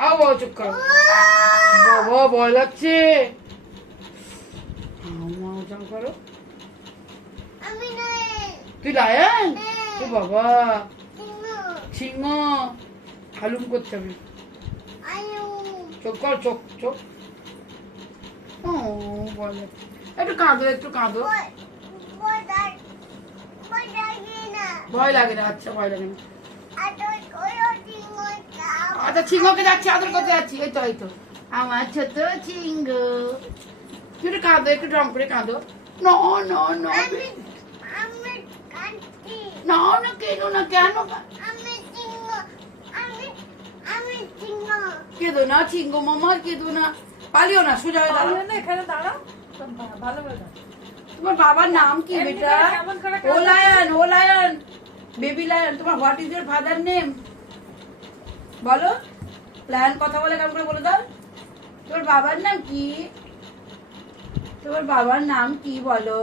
আও বাবা চুপ করো বাবা ভয় লাগছে করো তুই লায়ন ও বাবা সিংহ হালুম করতে হবে চোখ কর চোখ চোখ ও ভয় লাগছে একটু কাঁদো একটু কাঁদো ভয় লাগে না আচ্ছা ভয় লাগে না আচ্ছা সিংহকে যাচ্ছি আদর করতে যাচ্ছি এই তো আমার ছোট সিংহ তুই একটু কাঁদো একটু ড্রম করে কাঁদো না না না না না কেন না কেন কেঁদো না সিংহ মামা কেঁদো না পালিও না সোজা হয়ে দাঁড়াও না এখানে দাঁড়াও ভালো করে তোমার বাবার নাম কি বেটা ও লায়ন বেবি লায়ন তোমার what is your father name বলো লায়ন কথা বলে কেমন করে বলে দাও তোমার বাবার নাম কি তোমার বাবার নাম কি বলো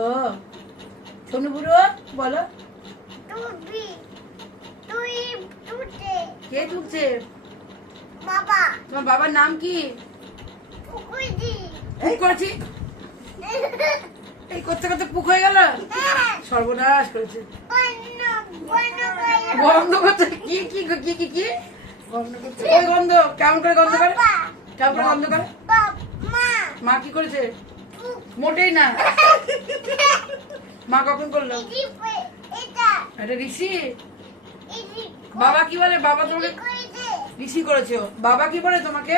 সোনু বুড়ো বলো কে টুকছে তোমার বাবার নাম কি এই করেছি এই করতে করতে পুক হয়ে গেল সর্বনাশ করেছে গন্ধ করছে কি কি কি কি কি গন্ধ করছে ওই গন্ধ কেমন করে গন্ধ করে কেমন করে গন্ধ করে মা কি করেছে মোটেই না মা কখন করলো এটা ঋষি বাবা কি বলে বাবা তোমাকে ঋষি করেছো বাবা কি বলে তোমাকে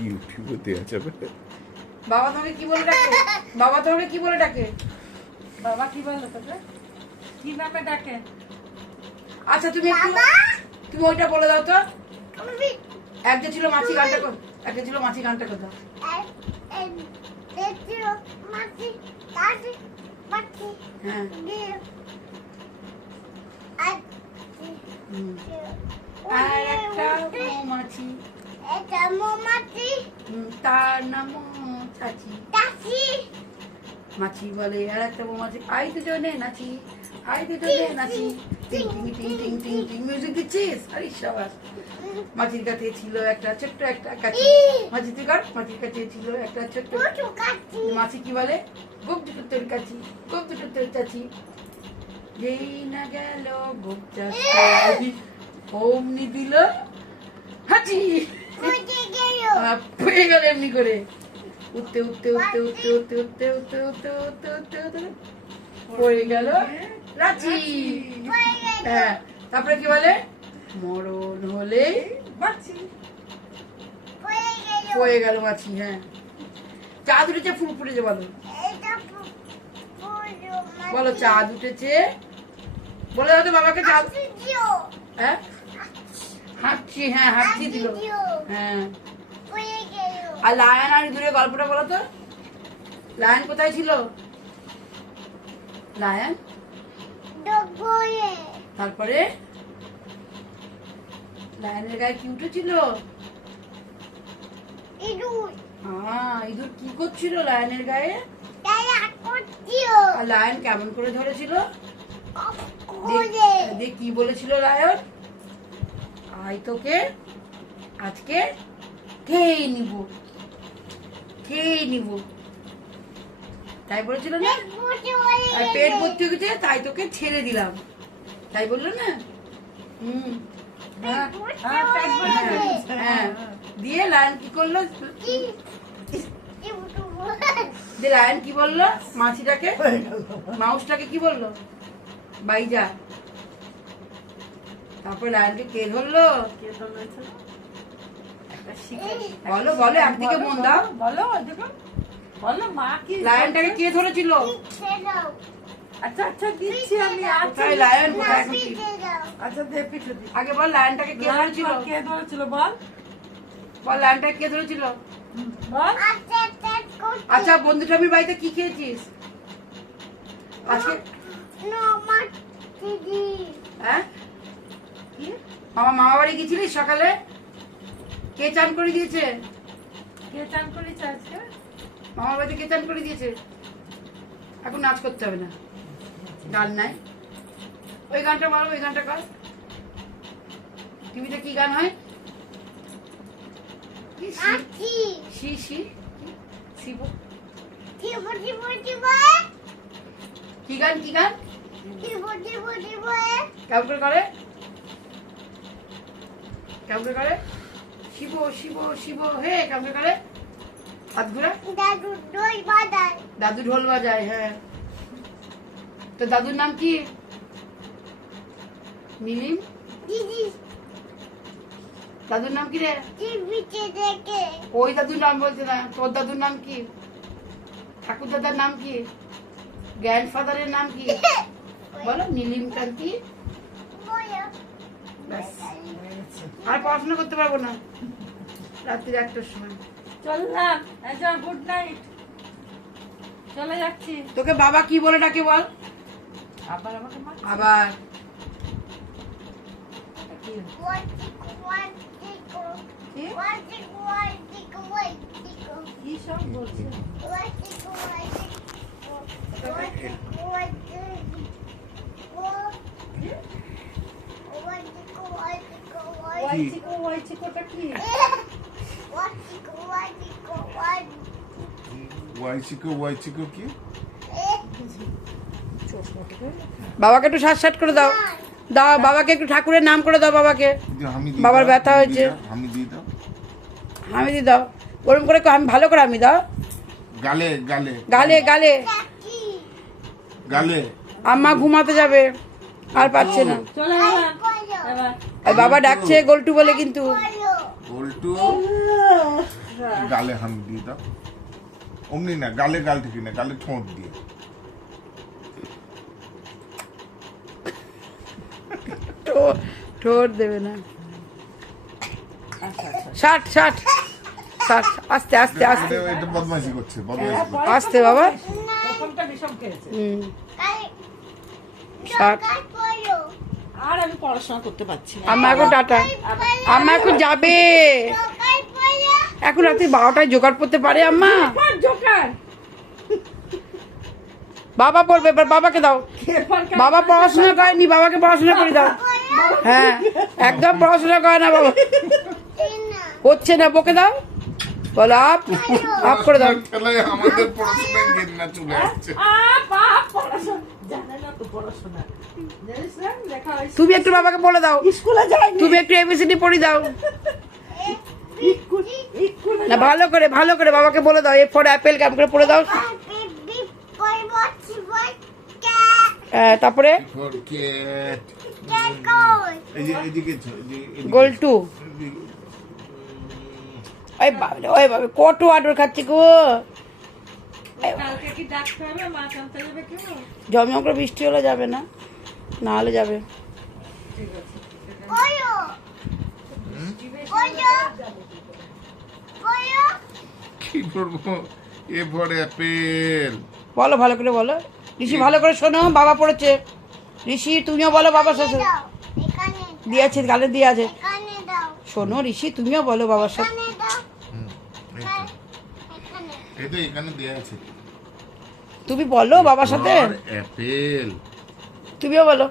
ইউটিউবে দেওয়া যাবে বাবা তোমাকে কি বলে ডাকে বাবা তোমাকে কি বলে ডাকে বাবা কি বলে তোকে কি নামে ডাকে আচ্ছা তুমি একটু তুমি ওইটা বলে দাও তো একটা ছিল মাছি গানটা কর একটা ছিল মাছি গানটা কর দাও হ্যাঁ আর একটা মৌমাছি তার নাম চাচি মাছি বলে আর একটা মৌমাছি আই দুজনে নাচি আই দুজনে নাচি টিং টিং টিং টিং টিং টিং মিউজিক দিচ্ছিস আরে সাবাস মাছির কাছে ছিল একটা ছোট্ট একটা কাছি মাছি তুই কর মাছির কাছে ছিল একটা ছোট্ট মাছি কি বলে গোপ দুটো তোর কাছি গোপ দুটো তোর চাচি যেই না গেল গোপ চাচি অমনি দিল হাঁচি পড়ে গেল এমনি করে উঠতে উঠতে উঠতে উঠতে উঠতে উঠতে উঠতে উঠতে উঠতে উঠতে উঠতে পড়ে গেল রাঁচি হ্যাঁ তারপরে কি বলে মরণ হলে পড়ে গেল মাছি হ্যাঁ চাঁদ উঠেছে ফুল ফুটেছে বলো বলো চাঁদ উঠেছে বলে দাও তো বাবাকে চাঁদ হ্যাঁ হাঁটছি হ্যাঁ হাঁটছি দিল হ্যাঁ আর লায়ন আর দূরে গল্পটা বলো তো লায়ন কোথায় ছিল লায়ন তারপরে লায়নের গায়ে কি উঠেছিল ইঁদুর কি করছিল লায়নের গায়ে আর লায়ন কেমন করে ধরেছিল দেখ কি বলেছিল লায়ন আই তোকে আজকে খেয়ে নিব তাই বলেছিল না আর পেট ভর্তি হয়ে গেছে তাই তোকে ছেড়ে দিলাম তাই বললো না হ্যাঁ দিয়ে লায়ন কি করলো লায়ন কি বললো মাছিটাকে মাউসটাকে কি বললো বাইজা তারপর লায়নকে কে ধরলো বলো বলো একদিকে মন দাও বলো বলো মা কি লায়নটাকে কে ধরেছিল আচ্ছা আচ্ছা দিচ্ছি আমি কোথায় লায়ন কোথায় আচ্ছা দে পিছু দি আগে বল লায়নটাকে কে ধরেছিল কে ধরেছিল বল বল লায়নটাকে কে ধরেছিল বল আচ্ছা বন্ধু ঠামির বাড়িতে কি খেয়েছিস আজকে হ্যাঁ মামা বাড়ি গেছিলিস সকালে কে চান করে দিয়েছে কে চান করেছে আজকে মামার বাড়িতে কে চান করে দিয়েছে এখন নাচ করতে হবে না গান নাই ওই গানটা বলো ওই গানটা কর টিভিতে কি গান হয় কি শি শি শিব কি গান কেমন করে শিব শিব শিব হে কেমন করে হাত ঘুরা দাদু ঢোল বাজায় হ্যাঁ তো দাদুর নাম কি নীলিম দাদুর নাম কি রে ওই দাদুর নাম বলছে না তোর দাদুর নাম কি ঠাকুর দাদার নাম কি গ্র্যান্ডফাদারের নাম কি বলো নীলিম কান্তি ব্যাস আর পড়াশোনা করতে পারবো না রাত্রি 1টার সময় চললাম গুড নাইট চলে যাচ্ছি তোকে বাবা কি বলে ডাকে বল আবার আমাকে মা আবার কি? কি সব বলছে ওয়াইচিকোটা কি ওয়াইচিকো কি? বাবাকে একটু সাত করে দাও দাও বাবাকে একটু ঠাকুরের নাম করে দাও বাবাকে বাবার ব্যথা হয়েছে হামি দি দাও ওরকম করে আমি ভালো করে আমি দাও গালে গালে গালে গালে গালে আম্মা ঘুমাতে যাবে আর পাচ্ছে না চলে গেলাম এবার আর বাবা ডাকছে গোলটু বলে কিন্তু গোলটু গালে হামি দিয়ে দাও অমনি না গালে গাল ঠিক না গালে ঠোঁট দিয়ে ঠোঁট দেবে না 60 আস্তে আস্তে আস্তে এটা বদমাইশি করছে বদমাইশি আস্তে বাবা প্রথমটা বিষম খেয়েছে 60 আর আমি পড়াশোনা করতে পারছি না আম্মা এখন টাটা আম্মা এখন যাবে এখন রাত্রি 12টায় জোগাড় করতে পারে আম্মা জোকার বাবা পড়বে এবার বাবাকে দাও বাবা পড়াশোনা করেনি বাবাকে পড়াশোনা করে দাও হ্যাঁ একদম পড়াশোনা করে না বাবা হচ্ছে না বকে দাও বলো আপ করে দাও খেলায় আমাদের পড়াশোনায় ঘেন্না চলে আসছে পড়াশোনা জানে না তো পড়াশোনা জানিস না লেখা হয়েছে তুমি একটু বাবাকে বলে দাও স্কুলে যাইনি তুমি একটু এবিসিডি পড়ি দাও না ভালো করে বাবাকে বলে দাও এ ফর অ্যাপেল কেমন করে পড়ে দাও তারপরে গোলটু ওই বাবা কত আদর খাচ্ছি গো কালকে কি ডাকতে হবে মা আনতে যাবে কেন জমজম করে বৃষ্টি হলে যাবে না না হলে যাবে ঠিক আছে কি করবো এ ফর অ্যাপেল বলো ভালো করে বলো ঋষি ভালো করে শোনো বাবা পড়েছে ঋষি তুমিও বলো বাবার সাথে দিয়েছে গালে দিয়ে আছে শোনো ঋষি তুমিও বলো বাবার সাথে এই তো এখানে দেয়া আছে তুমি বলো বাবার সাথে অ্যাপেল তুমিও বলো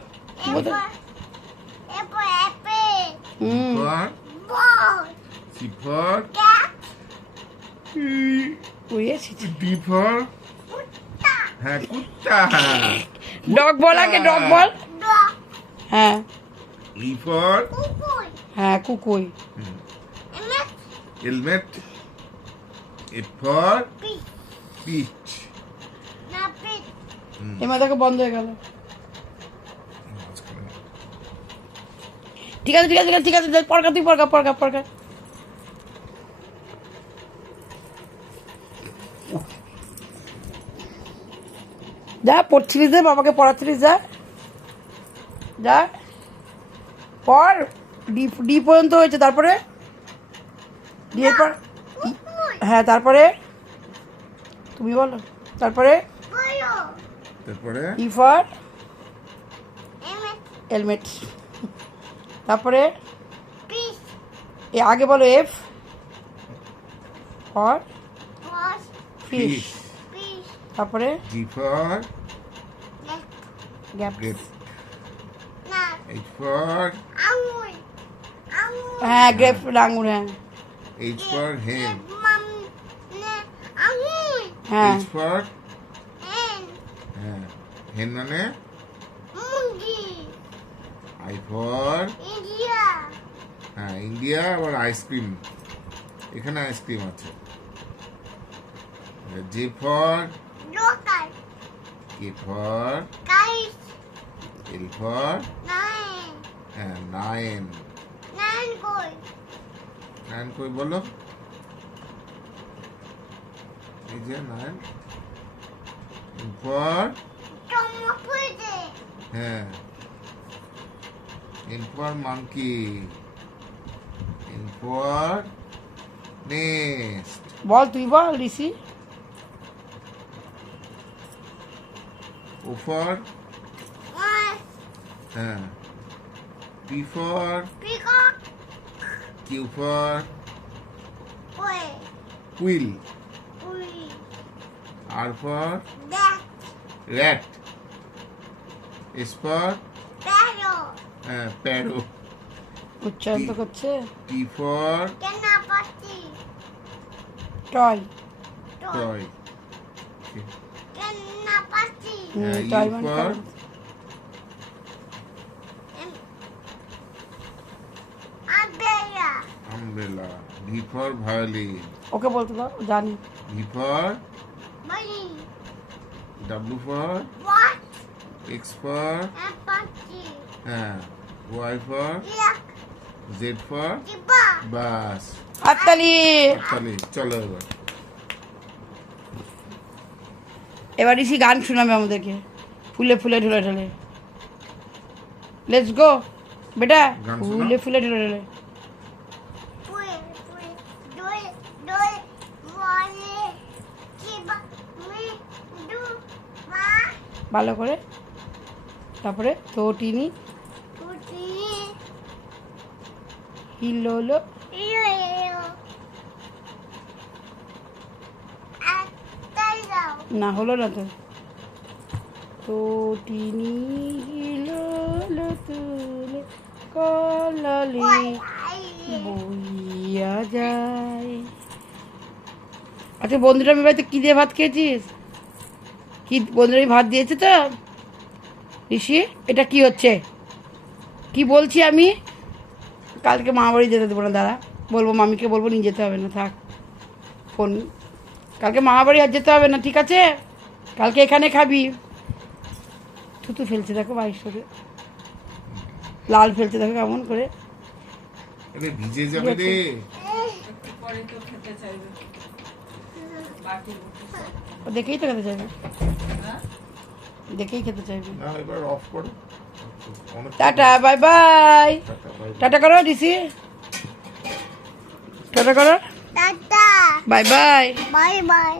সি ফর বুঝেছি ডি ফর হ্যাঁ কুত্তা ডগ বল আগে ডগ বল হ্যাঁ ই ফর হ্যাঁ কুকুই হেলমেট এ ফর পিচ এমা দেখো বন্ধ হয়ে গেল ঠিক আছে পড়কা তুই পড়কা যা পড়ছিলিস যা বাবাকে পড়াচ্ছিলিস যা পড় ডি পর্যন্ত হয়েছে তারপরে ডি এর পর হ্যাঁ তারপরে তুমি বলো তারপরে ই ফর হেলমেট তারপরে আগে বলো এফ ফর ফিশ তারপরে G for gap grape H for হ্যাঁ গ্রেপ আঙুর হ্যাঁ H for hen. হ্যাঁ H for হ্যাঁ hen মানে I for হ্যাঁ ইন্ডিয়া আবার আইসক্রিম এখানে আইসক্রিম আছে J for K for L for হ্যাঁ nine nine কই বলো এই যে nine N for হ্যাঁ N for monkey N for nest বল তুই বল ঋষি O for হ্যাঁ P for Q for quill R for rat S for parrot উচ্চারণ তো করছে T for toy toy toy U মানে for কারণ। umbrella V for violin ওকে বলতে দাও ও জানি V for W for X for হ্যাঁ Y for Z for বাস হাততালি তাহলে চলো এবার এবার ঋষি গান শোনাবে আমাদেরকে ফুলে ফুলে ঢুলে ঢুলে লেটস গো বেটা গান শোনাও। ফুলে ফুলে ঢুলে ঢুলে ভালো করে তারপরে তোটিনি হিলোলো না হলো না তো তোটিনি হিলোলো তুলে কলালে বইয়া যায় আচ্ছা বন্ধুরা আমি বাড়িতে কি দিয়ে ভাত খেয়েছিস কি বন্ধুরা ভাত দিয়েছে তো ঋষি এটা কি হচ্ছে কি বলছি আমি কালকে মা বাড়ি যেতে দেবো না দাদা বলবো মামিকে বলবো নিয়ে যেতে হবে না থাক ফোন কালকে মামা বাড়ি আর যেতে হবে না ঠিক আছে কালকে এখানে খাবি থুতু ফেলছে দেখো বাইশ করে লাল ফেলছে দেখো কেমন করে আরে ভিজে যাবে রে ও দেখেই তো খেতে চাইবে দেখেই খেতে চাইবে না এবার অফ করো অনেক tata bye bye tata, bye. Tata করো ঋষি টাটা করো বাই বাই Bye bye.